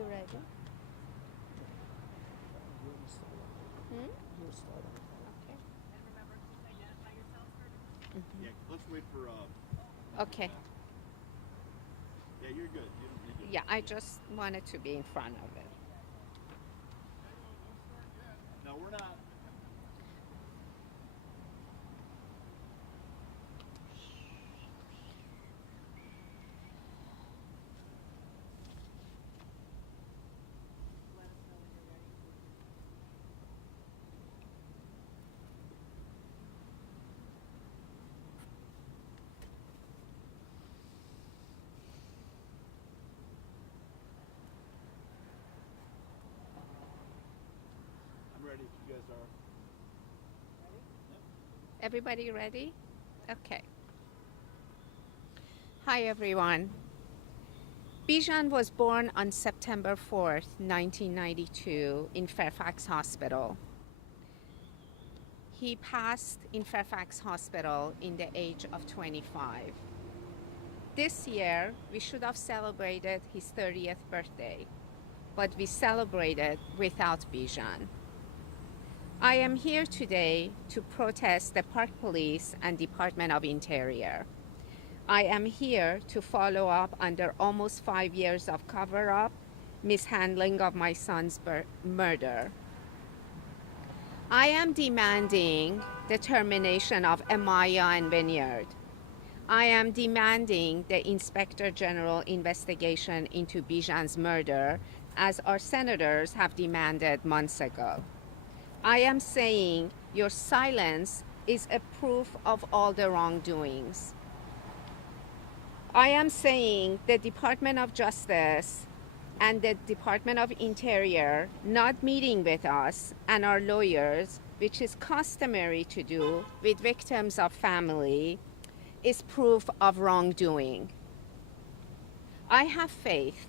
You ready? Hmm? Okay. Yeah, let's wait for. Okay. Yeah, you're good. You're good. Yeah, I just wanted to be in front of it. No, we're not. I'm ready. You guys are. Everybody ready? Okay. Hi, everyone. Bijan was born on September 4th, 1992, in Fairfax Hospital. He passed in Fairfax Hospital in the age of 25. This year, we should have celebrated his 30th birthday, but we celebrated without Bijan. I am here today to protest the Park Police and Department of Interior. I am here to follow up on their almost 5 years of cover-up, mishandling of my son's murder. I am demanding the termination of Amaya and Vineyard. I am demanding the Inspector General investigation into Bijan's murder, as our senators have demanded months ago. I am saying your silence is a proof of all the wrongdoings. I am saying the Department of Justice and the Department of Interior not meeting with us and our lawyers, which is customary to do with victims of family, is proof of wrongdoing. I have faith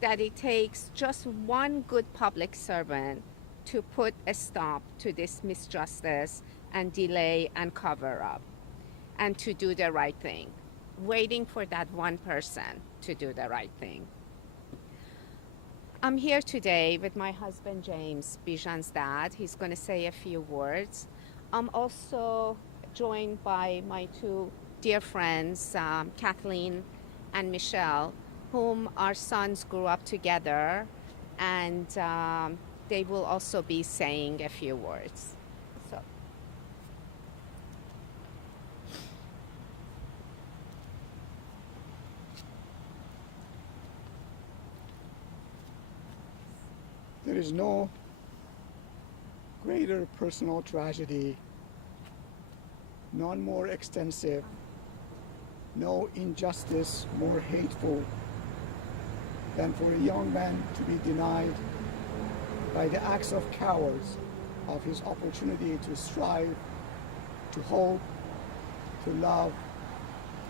that it takes just one good public servant to put a stop to this misjustice and delay and cover up, and to do the right thing, waiting for that one person to do the right thing. I'm here today with my husband, James, Bijan's dad. He's going to say a few words. I'm also joined by my two dear friends, Kathleen and Michelle, whom our sons grew up together, and they will also be saying a few words. So, there is no greater personal tragedy, none more extensive, no injustice more hateful than for a young man to be denied by the acts of cowards of his opportunity to strive, to hope, to love,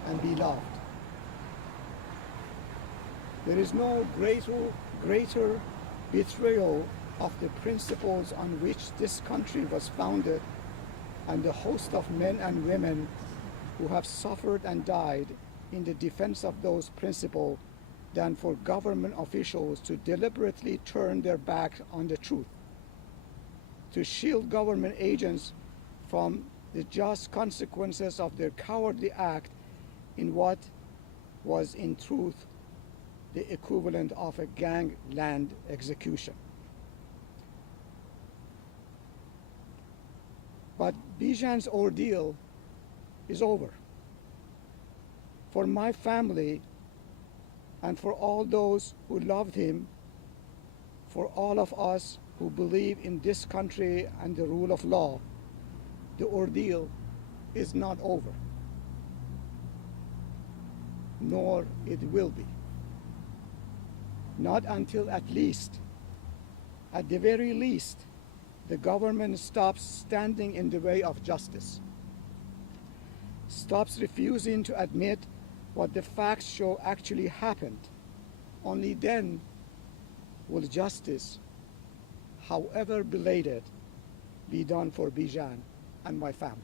and be loved. There is no greater betrayal of the principles on which this country was founded and the host of men and women who have suffered and died in the defense of those principles than for government officials to deliberately turn their back on the truth, to shield government agents from the just consequences of their cowardly act in what was in truth the equivalent of a gangland execution. But Bijan's ordeal is over. For my family and for all those who loved him, for all of us who believe in this country and the rule of law, the ordeal is not over, nor it will be. Not until at the very least, the government stops standing in the way of justice, stops refusing to admit what the facts show actually happened. Only then will justice, however belated, be done for Bijan and my family.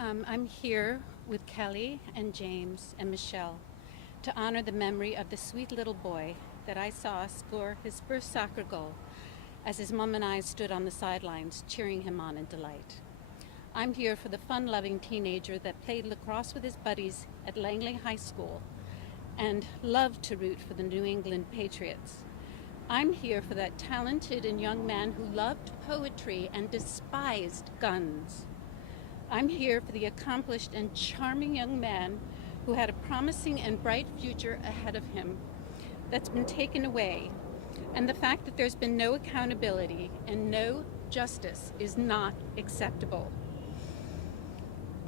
I'm here with Kelly and James and Michelle to honor the memory of the sweet little boy that I saw score his first soccer goal as his mom and I stood on the sidelines cheering him on in delight. I'm here for the fun-loving teenager that played lacrosse with his buddies at Langley High School and loved to root for the New England Patriots. I'm here for that talented and young man who loved poetry and despised guns. I'm here for the accomplished and charming young man who had a promising and bright future ahead of him that's been taken away. And the fact that there's been no accountability and no justice is not acceptable.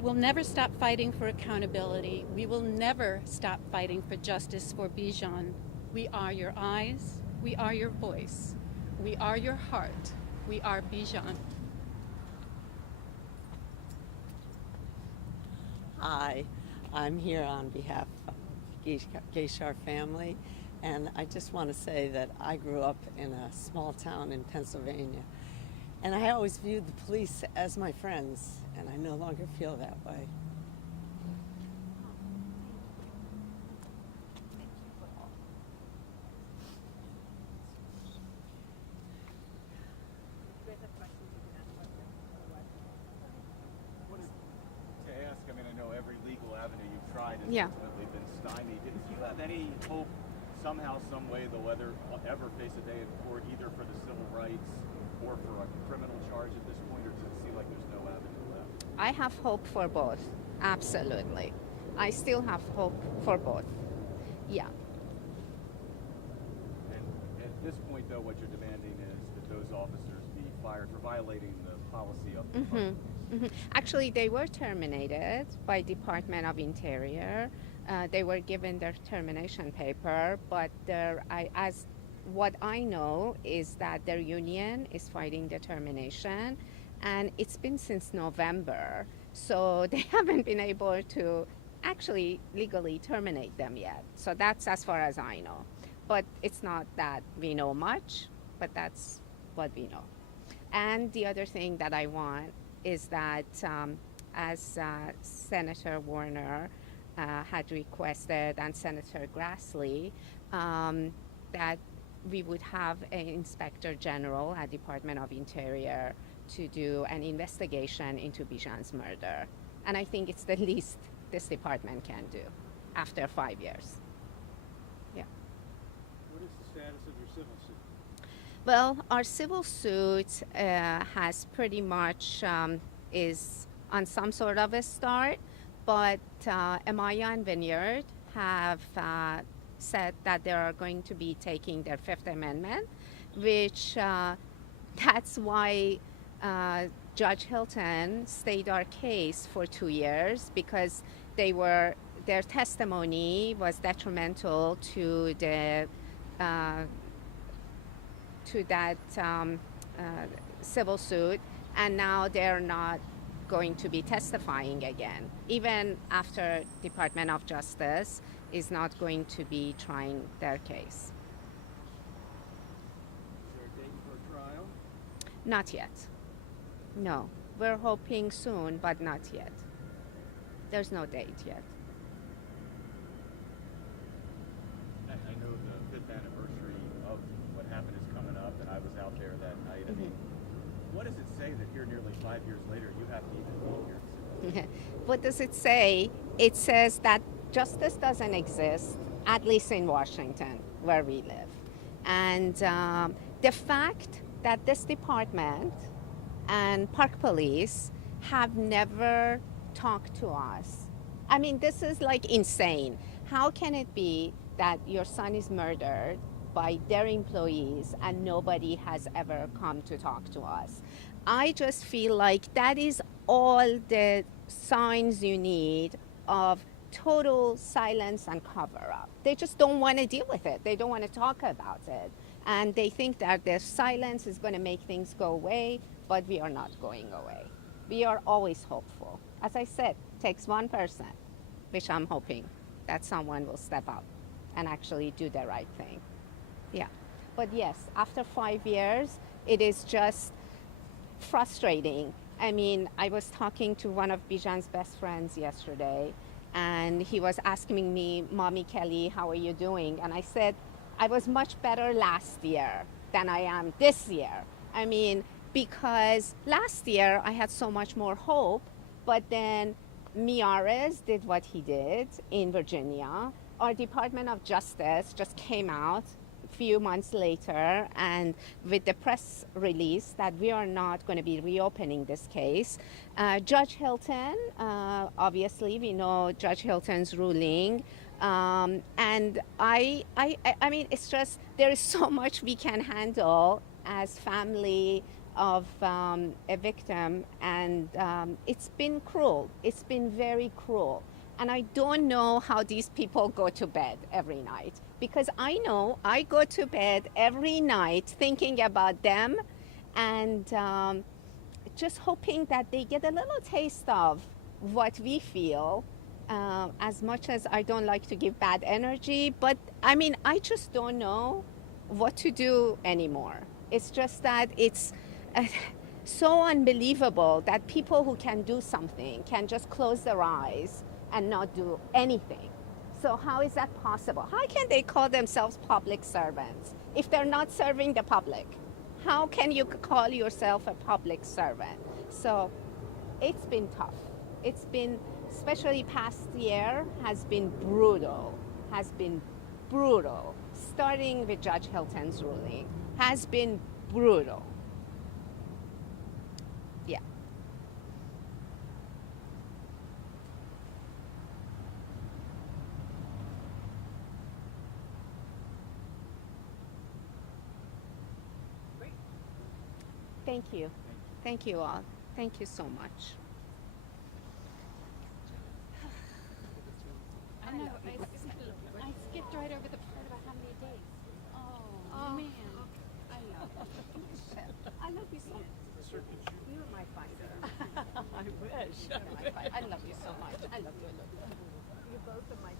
We'll never stop fighting for accountability. We will never stop fighting for justice for Bijan. We are your eyes. We are your voice. We are your heart. We are Bijan. Hi, I'm here on behalf of the Ghaisar family, and I just want to say that I grew up in a small town in Pennsylvania, and I always viewed the police as my friends, and I no longer feel that way. To ask, I mean, I know every legal avenue you've tried has Yeah. ultimately been stymied. Do you have any hope somehow, some way they'll ever face a day in court, either for the civil rights or for a criminal charge at this point, or does it seem like there's no avenue left? I have hope for both. Absolutely. I still have hope for both. Yeah. And at this point, though, what you're demanding is that those officers be fired for violating the policy of the department. Actually, they were terminated by Department of Interior. They were given their termination paper, but as what I know is that their union is fighting the termination, and it's been since November, so they haven't been able to actually legally terminate them yet. So that's as far as I know. But it's not that we know much, but that's what we know. And the other thing that I want is that as Senator Warner had requested and Senator Grassley, that we would have an Inspector General at Department of Interior to do an investigation into Bijan's murder. And I think it's the least this department can do after 5 years. Yeah. What is the status of your civil suit? Well, our civil suit has pretty much is on some sort of a start, but Amaya and Vineyard have said that they are going to be taking their Fifth Amendment, which that's why Judge Hilton stayed our case for 2 years, because their testimony was detrimental to the to that civil suit, and now they're not going to be testifying again, even after Department of Justice is not going to be trying their case. Is there a date for a trial? Not yet. No, we're hoping soon, but not yet. There's no date yet. I know the 5th anniversary of what happened is coming up, and I was out there that night. I mean, what does it say that here nearly 5 years later you have to even be here? What does it say? It says that justice doesn't exist, at least in Washington, where we live. And the fact that this department and Park Police have never talked to us. I mean, this is like insane. How can it be that your son is murdered by their employees and nobody has ever come to talk to us? I just feel like that is all the signs you need of total silence and cover up. They just don't want to deal with it. They don't want to talk about it. And they think that their silence is going to make things go away, but we are not going away. We are always hopeful. As I said, it takes one person, which I'm hoping that someone will step up and actually do the right thing. Yeah. But yes, after 5 years, it is just frustrating I mean, I was talking to one of Bijan's best friends yesterday, and he was asking me, Mommy Kelly, how are you doing? And I said, I was much better last year than I am this year. I mean, because last year I had so much more hope, but then Miares did what he did in Virginia. Our Department of Justice just came out a few months later and with the press release that we are not going to be reopening this case. Judge Hilton, obviously we know Judge Hilton's ruling. And I mean, it's just, there is so much we can handle as family of a victim, and it's been cruel. It's been very cruel. And I don't know how these people go to bed every night, because I know I go to bed every night thinking about them and just hoping that they get a little taste of what we feel. As much as I don't like to give bad energy, but I mean, I just don't know what to do anymore. It's just that it's so unbelievable that people who can do something can just close their eyes and not do anything. So how is that possible? How can they call themselves public servants if they're not serving the public? How can you call yourself a public servant? So it's been tough. It's been, especially past year, has been brutal, starting with Judge Hilton's ruling, has been brutal. Yeah. Thank you. Thank you all. Thank you so much. I know. I skipped right over the part about how many days. Oh, man. I know. I love you so much. You're my fighter. I wish. I love you so much. I love you. You're both of my